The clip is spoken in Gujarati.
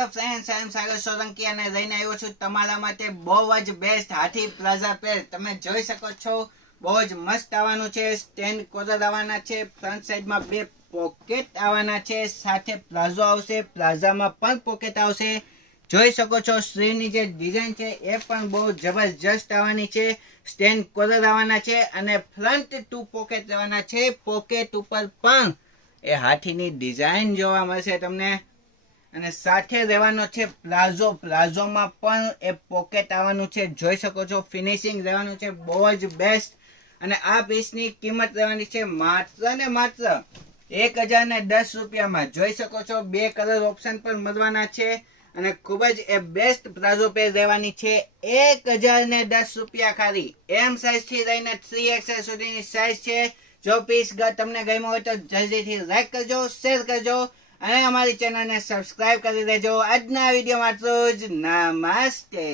હેલો ફ્રેન્ડ્સ, આઈ એમ સાગર સોલંકી અને લઈને આવ્યો છું તમારા માટે બહુ જ બેસ્ટ હાથી પ્લાઝા પેર. તમે જોઈ શકો છો, બહુ જ મસ્ત આવવાનું છે. સ્ટેન્ડ કોલર આવવાના છે, ફ્રન્ટ સાઈડમાં બે પોકેટ આવવાના છે, સાથે પ્લાઝો આવશે, પ્લાઝામાં પણ પોકેટ આવશે. જોઈ શકો છો સ્લીવની જે ડિઝાઇન છે એ પણ બહુ જબરજસ્ત આવવાની છે. સ્ટેન્ડ કોલર આવવાના છે અને ફ્રન્ટ ટુ પોકેટ આવવાના છે. પોકેટ ઉપર પણ એ હાથીની ડિઝાઇન જોવા મળશે તમને. અને સાથે રહેવાનો છે પ્લાઝો. પ્લાઝોમાં પણ એ પોકેટ આવવાનું છે. જોઈ શકો છો ફિનિશિંગ રહેવાનું છે બહુ જ બેસ્ટ. અને આ પીસની કિંમત રહેવાની છે માત્ર ને માત્ર 1010 રૂપિયામાં. જોઈ શકો છો બે કલર ઓપ્શન પણ મળવાના છે અને ખૂબ જ એ બેસ્ટ પ્લાઝો પેર રહેવાની છે. 1010 રૂપિયા ખાલી. એમ સાઇઝ થી લઈને 3XL સુધીની સાઇઝ છે. જો પીસ તમને ગમ્યો હોય તો જલ્દીથી લાઈક કરજો, શેર કરજો અને અમારી ચેનલને સબસ્ક્રાઇબ કરી દેજો. આજના વિડીયો માં આટલું જ. નમસ્તે.